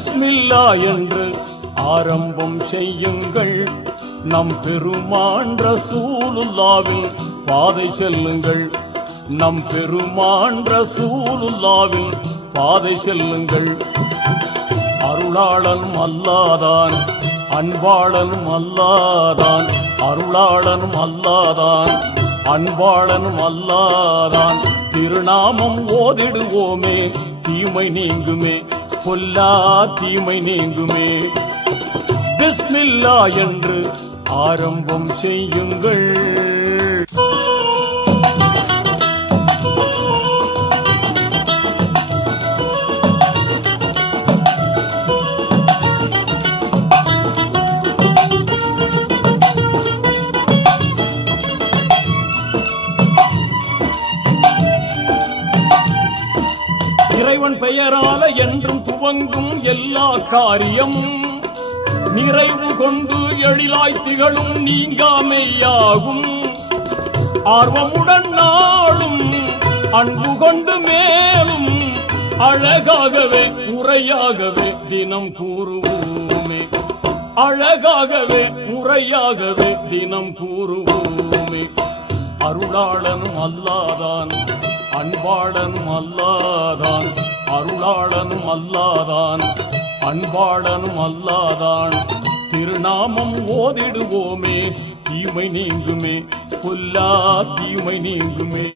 பிஸ்மில்லா என்று ஆரம்பம் செய்யுங்கள். நம் பெருமான் ரசூலுல்லாவின் பாதை செல்லுங்கள். நம் பெருமான் ரசூலுல்லாவின் பாதை செல்லுங்கள். அருளாளனும் அல்லாதான், அன்பாளனும் அல்லாதான், அருளாளனும் அல்லாதான், அன்பாளனும் அல்லாதான். திருநாமம் ஓதிடுவோமே, தீமை நீங்குமே, பொல்லா தீமை நீங்குமே. பிஸ்மில்லா என்று ஆரம்பம் செய்யுங்கள். இறைவன் பெயரால என்றும் துவங்கும் எல்லா காரியமும் நிறைவு கொண்டு எழிலாய் திகழும் நீங்காமையாகும். ஆர்வமுடன் நாளும் அன்பு கொண்டு மேலும் அழகாகவே முறையாகவே தினம் கூறுவோமே. அழகாகவே முறையாகவே தினம் கூறுவோமே. அருளாளனும் அல்லாதான், அன்பாளனும் அல்லாதான், அருளாளனும் அல்லாதான், அன்பாளனும் அல்லாதான். திருநாமம் ஓதிடுவோமே, தீமை நீங்குமே, பொல்லா தீமை நீங்குமே.